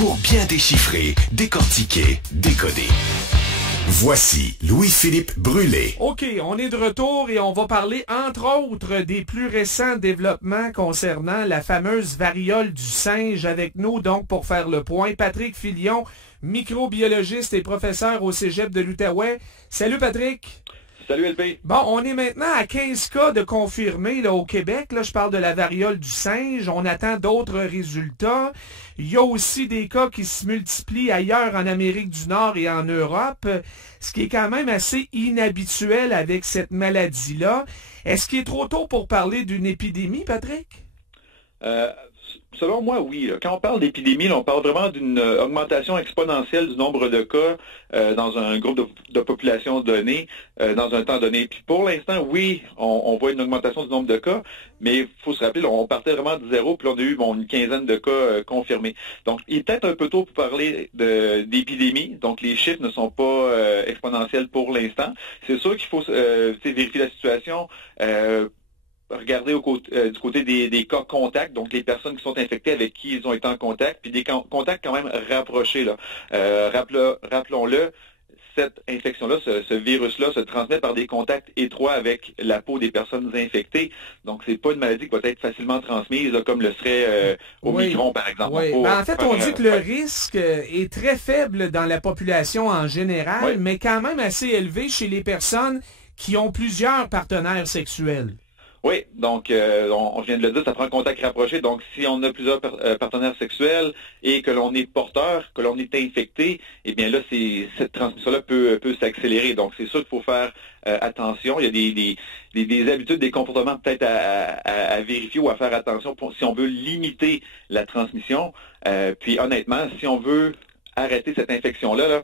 pour bien déchiffrer, décortiquer, décoder. Voici Louis-Philippe Brûlé. OK, on est de retour et on va parler, entre autres, des plus récents développements concernant la fameuse variole du singe. Avec nous, donc, pour faire le point, Patrick Filion, microbiologiste et professeur au Cégep de l'Outaouais. Salut, Patrick. Salut LP. Bon, on est maintenant à 15 cas de confirmés là, au Québec. Là, je parle de la variole du singe. On attend d'autres résultats. Il y a aussi des cas qui se multiplient ailleurs en Amérique du Nord et en Europe, ce qui est quand même assez inhabituel avec cette maladie-là. Est-ce qu'il est trop tôt pour parler d'une épidémie, Patrick? Selon moi, oui. Quand on parle d'épidémie, on parle vraiment d'une augmentation exponentielle du nombre de cas dans un groupe de population donné, dans un temps donné. Puis pour l'instant, oui, on voit une augmentation du nombre de cas, mais il faut se rappeler, on partait vraiment de zéro, puis on a eu une quinzaine de cas confirmés. Donc, il est peut-être un peu tôt pour parler d'épidémie. Donc, les chiffres ne sont pas exponentiels pour l'instant. C'est sûr qu'il faut vérifier la situation. Regarder du côté des cas contacts, donc les personnes qui sont infectées avec qui ils ont été en contact, puis des contacts quand même rapprochés. Rappelons-le, cette infection-là, ce virus-là se transmet par des contacts étroits avec la peau des personnes infectées. Donc, c'est pas une maladie qui va être facilement transmise, là, comme le serait au Omicron, par exemple. Oui. En fait, on dit que le risque est très faible dans la population en général, mais quand même assez élevé chez les personnes qui ont plusieurs partenaires sexuels. Oui, donc on vient de le dire, ça prend un contact rapproché. Donc, si on a plusieurs partenaires sexuels et que l'on est porteur, que l'on est infecté, eh bien là, cette transmission-là peut s'accélérer. Donc, c'est sûr qu'il faut faire attention. Il y a des habitudes, des comportements peut-être à vérifier ou à faire attention si on veut limiter la transmission. Puis, honnêtement, si on veut arrêter cette infection-là,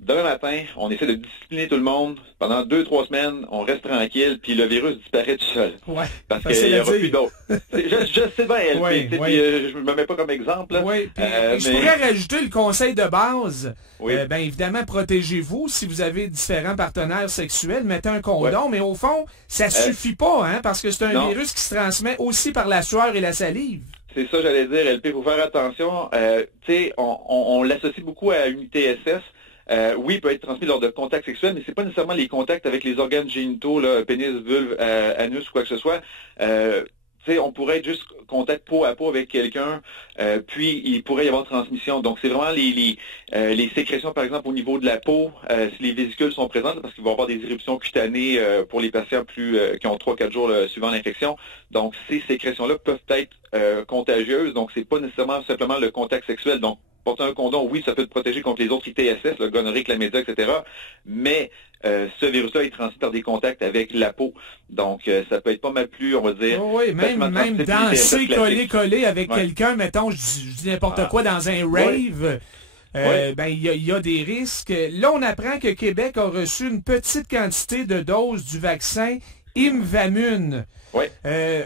demain matin, on essaie de discipliner tout le monde. Pendant 2-3 semaines, on reste tranquille, puis le virus disparaît tout seul. Ouais, parce qu'il n'y aura plus d'autres. Je sais bien, LP, je me mets pas comme exemple. Oui, je pourrais rajouter le conseil de base. Oui. Bien évidemment, protégez-vous. Si vous avez différents partenaires sexuels, mettez un condom, mais au fond, ça suffit pas, hein, parce que c'est un virus qui se transmet aussi par la sueur et la salive. C'est ça, j'allais dire, LP, il faut faire attention. On l'associe beaucoup à une TSS. Oui, il peut être transmis lors de contacts sexuels, mais c'est pas nécessairement les contacts avec les organes génitaux, là, pénis, vulve, anus ou quoi que ce soit. On pourrait être juste contact peau à peau avec quelqu'un, puis il pourrait y avoir transmission. Donc, c'est vraiment les sécrétions, par exemple, au niveau de la peau, si les vésicules sont présentes, parce qu'il va y avoir des éruptions cutanées pour les patients qui ont 3-4 jours suivant l'infection. Donc, ces sécrétions-là peuvent être contagieuses. Donc, c'est pas nécessairement simplement le contact sexuel. Donc, porter un condom, oui, ça peut te protéger contre les autres ITSS, le gonorrhée, chlamydia, etc. Mais ce virus-là est transmis par des contacts avec la peau. Donc, ça peut être pas mal plus, on va dire... Oui, même danser, coller avec quelqu'un, mettons, je dis n'importe quoi, dans un rave... il y a des risques. Là, on apprend que Québec a reçu une petite quantité de doses du vaccin Imvamune. Oui.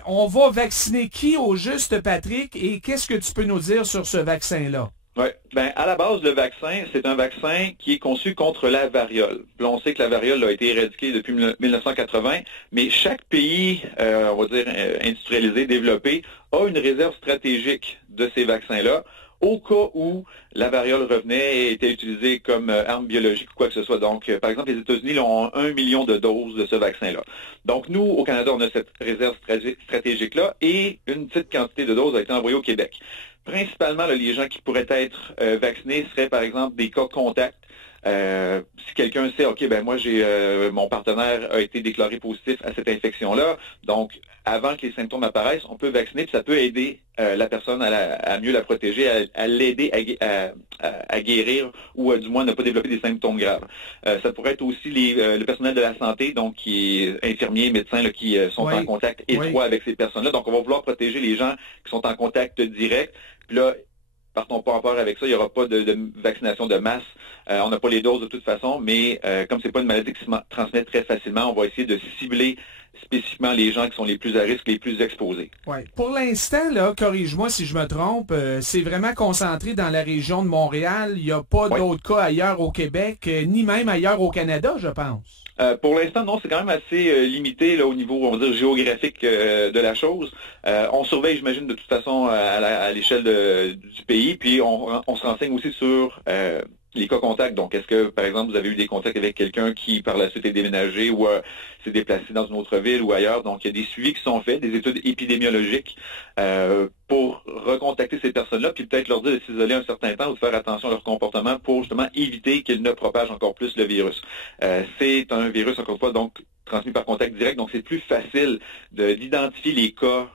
On va vacciner qui au juste, Patrick, et qu'est-ce que tu peux nous dire sur ce vaccin-là? Oui. À la base, le vaccin, c'est un vaccin qui est conçu contre la variole. Puis on sait que la variole a été éradiquée depuis 1980, mais chaque pays, on va dire, industrialisé, développé, a une réserve stratégique de ces vaccins-là, au cas où la variole revenait et était utilisée comme arme biologique ou quoi que ce soit. Donc, par exemple, les États-Unis ont 1 million de doses de ce vaccin-là. Donc, nous, au Canada, on a cette réserve stratégique-là et une petite quantité de doses a été envoyée au Québec. Principalement, là, les gens qui pourraient être vaccinés seraient, par exemple, des cas contacts. Si quelqu'un sait, OK, moi, mon partenaire a été déclaré positif à cette infection-là, donc, avant que les symptômes apparaissent, on peut vacciner, puis ça peut aider la personne à mieux la protéger, à l'aider à guérir ou du moins ne pas développer des symptômes graves. Ça pourrait être aussi le personnel de la santé, donc qui est infirmier, médecin, là, qui sont en contact étroit avec ces personnes-là. Donc, on va vouloir protéger les gens qui sont en contact direct. Puis là, partons pas en peur avec ça, il n'y aura pas de vaccination de masse. On n'a pas les doses de toute façon, mais comme c'est pas une maladie qui se transmet très facilement, on va essayer de cibler spécifiquement les gens qui sont les plus à risque, les plus exposés. Ouais. Pour l'instant, là, corrige-moi si je me trompe, c'est vraiment concentré dans la région de Montréal. Il n'y a pas d'autres cas ailleurs au Québec, ni même ailleurs au Canada, je pense. Pour l'instant, non, c'est quand même assez limité là, au niveau, on va dire, géographique de la chose. On surveille, j'imagine, de toute façon à l'échelle du pays, puis on se renseigne aussi sur les cas contacts. Donc, est-ce que, par exemple, vous avez eu des contacts avec quelqu'un qui, par la suite, est déménagé ou s'est déplacé dans une autre ville ou ailleurs? Donc, il y a des suivis qui sont faits, des études épidémiologiques pour recontacter ces personnes-là, puis peut-être leur dire de s'isoler un certain temps ou de faire attention à leur comportement pour, justement, éviter qu'ils ne propagent encore plus le virus. C'est un virus, encore une fois, donc, transmis par contact direct, donc c'est plus facile d'identifier les cas,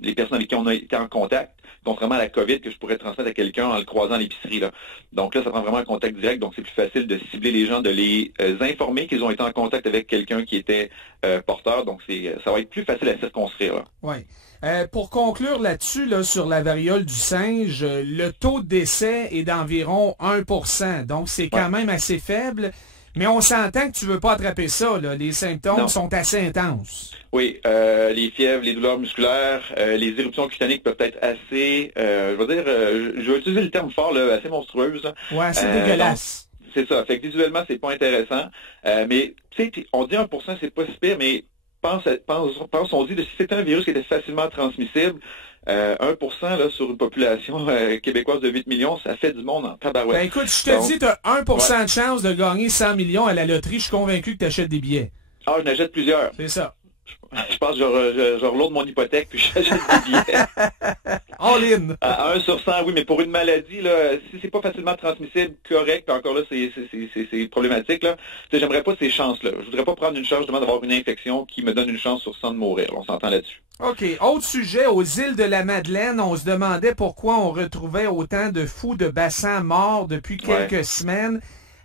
les personnes avec qui on a été en contact, contrairement à la COVID que je pourrais transmettre à quelqu'un en le croisant à l'épicerie. Là. Donc là, ça prend vraiment un contact direct, donc c'est plus facile de cibler les gens, de les informer qu'ils ont été en contact avec quelqu'un qui était porteur, donc ça va être plus facile à circonscrire. Oui. Pour conclure là-dessus, là, sur la variole du singe, le taux de décès est d'environ 1%, donc c'est quand même assez faible. Mais on s'entend que tu veux pas attraper ça, là. Les symptômes sont assez intenses. Oui, les fièvres, les douleurs musculaires, les éruptions cutanées peuvent être assez, je vais utiliser le terme fort, là, assez monstrueuses. Ouais, c'est dégueulasse. C'est ça. Fait que visuellement, c'est pas intéressant. Mais, tu sais, on dit 1%, c'est pas si pire, mais on dit que si c'était un virus qui était facilement transmissible, 1% là, sur une population québécoise de 8 millions, ça fait du monde en tabarouette. Ben écoute, je te dis, tu as 1% de chance de gagner 100 millions à la loterie. Je suis convaincu que tu achètes des billets. Ah, je n'achète plusieurs. C'est ça. Je pense que je reload mon hypothèque puis j'achète des billets. All in. À 1 sur 100, oui, mais pour une maladie, là, si c'est pas facilement transmissible, correct, puis encore là, c'est problématique, là. J'aimerais pas ces chances-là. Je voudrais pas prendre une chance, justement, d'avoir une infection qui me donne une chance sur 100 de mourir. On s'entend là-dessus. OK. Autre sujet, aux îles de la Madeleine, on se demandait pourquoi on retrouvait autant de fous de bassins morts depuis quelques semaines.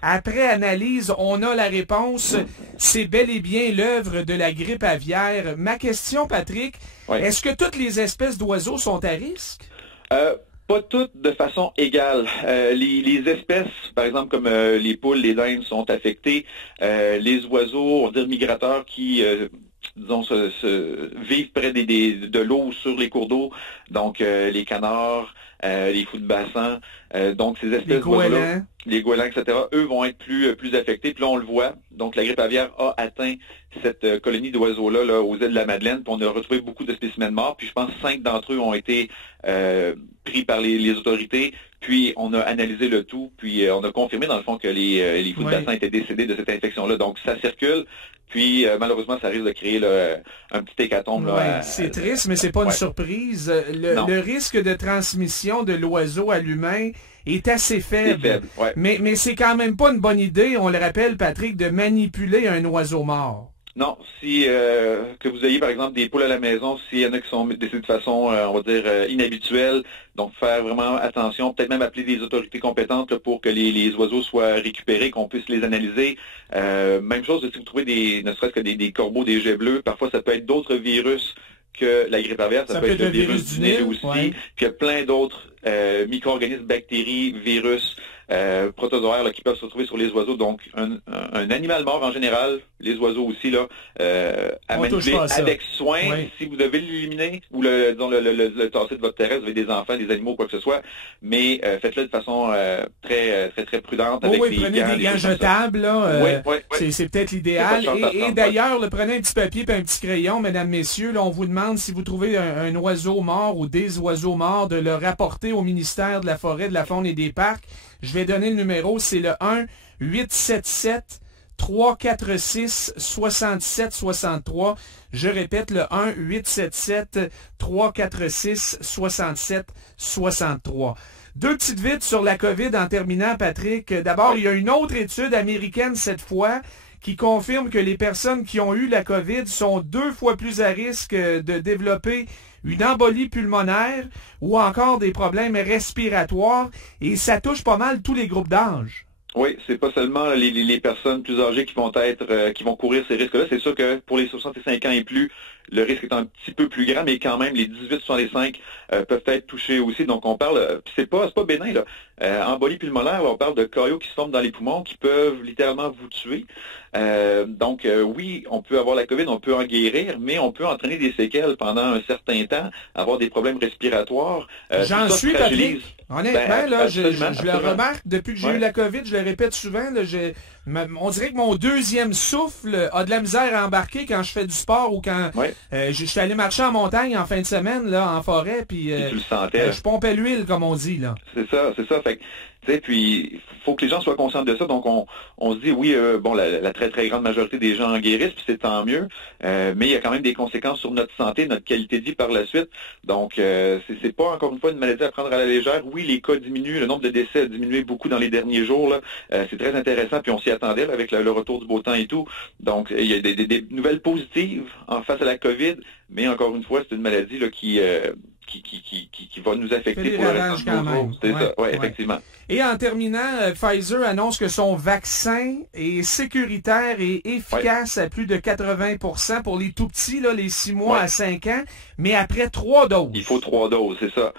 Après analyse, on a la réponse. C'est bel et bien l'œuvre de la grippe aviaire. Ma question, Patrick, est-ce que toutes les espèces d'oiseaux sont à risque? Pas toutes de façon égale. Les espèces, par exemple, comme les poules, les dindes, sont affectées. Les oiseaux, on va dire migrateurs qui... disons, vivent près de l'eau sur les cours d'eau, donc les canards, les fous de bassin, donc ces espèces d'oiseaux-là, les goélands, etc., eux vont être plus affectés, puis là on le voit, donc la grippe aviaire a atteint cette colonie d'oiseaux-là là, aux îles de la Madeleine, puis on a retrouvé beaucoup de spécimens morts, puis je pense 5 d'entre eux ont été pris par les autorités, puis on a analysé le tout, puis on a confirmé dans le fond que les fous de bassin étaient décédés de cette infection-là, donc ça circule. Puis, malheureusement, ça risque de créer là, un petit hécatombe. Là, c'est triste, mais c'est pas une surprise. Le risque de transmission de l'oiseau à l'humain est assez faible. Mais c'est quand même pas une bonne idée, on le rappelle, Patrick, de manipuler un oiseau mort. Non, si que vous ayez par exemple des poules à la maison, s'il y en a qui sont décédées de façon, on va dire, inhabituelle, donc faire vraiment attention, peut-être même appeler des autorités compétentes là, pour que les oiseaux soient récupérés, qu'on puisse les analyser. Même chose si vous trouvez ne serait-ce que des corbeaux, des jets bleus, parfois ça peut être d'autres virus que la grippe aviaire, ça peut être le virus du Nil aussi, puis il y a plein d'autres micro-organismes, bactéries, virus, protozoaires là, qui peuvent se retrouver sur les oiseaux. Donc, un animal mort en général, les oiseaux aussi, là, à manipuler avec soin. Si vous devez l'éliminer ou le tasser de votre terrasse, vous avez des enfants, des animaux, quoi que ce soit, mais faites-le de façon très prudente. Prenez des gants jetables, là, c'est peut-être l'idéal. Et d'ailleurs, prenez un petit papier et un petit crayon, mesdames, messieurs, là, on vous demande si vous trouvez un oiseau mort ou des oiseaux morts, de le rapporter au ministère de la Forêt, de la Faune et des Parcs. Je vais donner le numéro, c'est le 1-877-346-6763. Je répète, le 1-877-346-6763. Deux petites vites sur la COVID en terminant, Patrick. D'abord, il y a une autre étude américaine cette fois qui confirme que les personnes qui ont eu la COVID sont 2 fois plus à risque de développer une embolie pulmonaire ou encore des problèmes respiratoires, et ça touche pas mal tous les groupes d'âge. Oui, c'est pas seulement les personnes plus âgées qui vont courir ces risques-là. C'est sûr que pour les 65 ans et plus, le risque est un petit peu plus grand, mais quand même, les 18-65 peuvent être touchés aussi. Donc, on parle, c'est pas bénin, là. Embolie pulmonaire, on parle de caillots qui se forment dans les poumons qui peuvent littéralement vous tuer. Donc, oui, on peut avoir la COVID, on peut en guérir, mais on peut entraîner des séquelles pendant un certain temps, avoir des problèmes respiratoires. J'en suis, Patrick. Honnêtement, là, je le remarque, depuis que j'ai eu la COVID, je le répète souvent, là, On dirait que mon deuxième souffle a de la misère à embarquer quand je fais du sport ou quand je suis allé marcher en montagne en fin de semaine, là, en forêt, puis tu le sentais. Je pompais l'huile, comme on dit, là. C'est ça. Fait que, puis il faut que les gens soient conscients de ça. Donc on se dit oui, la très très grande majorité des gens en guérissent, puis c'est tant mieux. Mais il y a quand même des conséquences sur notre santé, notre qualité de vie par la suite. Donc c'est pas encore une fois une maladie à prendre à la légère. Oui, les cas diminuent, le nombre de décès a diminué beaucoup dans les derniers jours. Là. C'est très intéressant, puis on s'y attendait là, avec le retour du beau temps et tout. Donc il y a des nouvelles positives en face à la COVID, mais encore une fois, c'est une maladie là, qui va nous affecter pour le reste de nos jours. C'est ça, effectivement. Et en terminant, Pfizer annonce que son vaccin est sécuritaire et efficace à plus de 80% pour les tout-petits, là, les 6 mois à 5 ans, mais après 3 doses. Il faut 3 doses, c'est ça.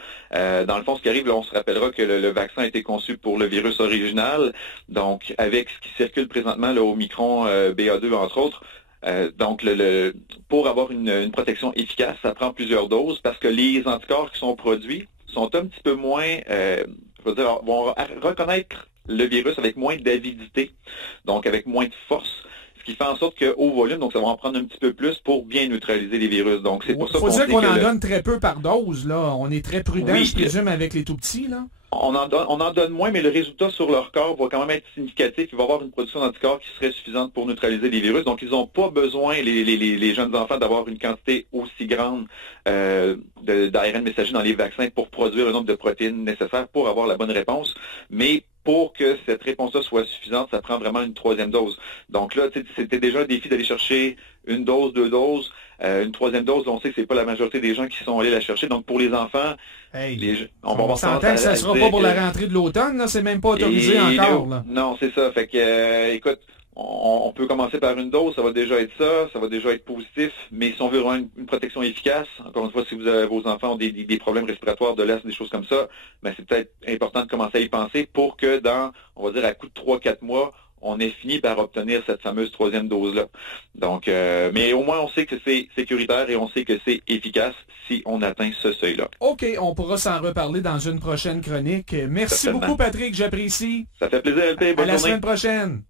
Dans le fond, ce qui arrive, là, on se rappellera que le vaccin a été conçu pour le virus original, donc avec ce qui circule présentement, le Omicron BA2, entre autres. Donc, pour avoir une protection efficace, ça prend plusieurs doses parce que les anticorps qui sont produits sont un petit peu moins, vont reconnaître le virus avec moins d'avidité, donc avec moins de force, ce qui fait en sorte qu'au volume, donc ça va en prendre un petit peu plus pour bien neutraliser les virus. Donc, c'est pour ça qu'on faut dire qu'on en donne très peu par dose, là. On est très prudent, je présume, avec les tout-petits, là. On en donne moins, mais le résultat sur leur corps va quand même être significatif. Il va y avoir une production d'anticorps qui serait suffisante pour neutraliser les virus. Donc, ils n'ont pas besoin, les jeunes enfants, d'avoir une quantité aussi grande d'ARN messager dans les vaccins pour produire le nombre de protéines nécessaires pour avoir la bonne réponse. Mais pour que cette réponse-là soit suffisante, ça prend vraiment une 3e dose. Donc là, c'était déjà un défi d'aller chercher une dose, 2 doses. Une 3e dose, on sait que c'est pas la majorité des gens qui sont allés la chercher. Donc pour les enfants, on s'entend que ça sera pas pour la rentrée de l'automne, là, c'est même pas autorisé encore. Là. Non, c'est ça. Fait que, écoute, on peut commencer par une dose, ça va déjà être ça va déjà être positif. Mais si on veut vraiment une protection efficace, encore une fois, si vos enfants ont des problèmes respiratoires, de l'asthme, des choses comme ça, ben c'est peut-être important de commencer à y penser pour que on va dire, à coup de 3-4 mois, on ait fini par obtenir cette fameuse 3e dose-là. Donc, mais au moins, on sait que c'est sécuritaire et on sait que c'est efficace si on atteint ce seuil-là. OK, on pourra s'en reparler dans une prochaine chronique. Merci beaucoup, Patrick, j'apprécie. Ça fait plaisir, LP. Bonne journée. À la semaine prochaine.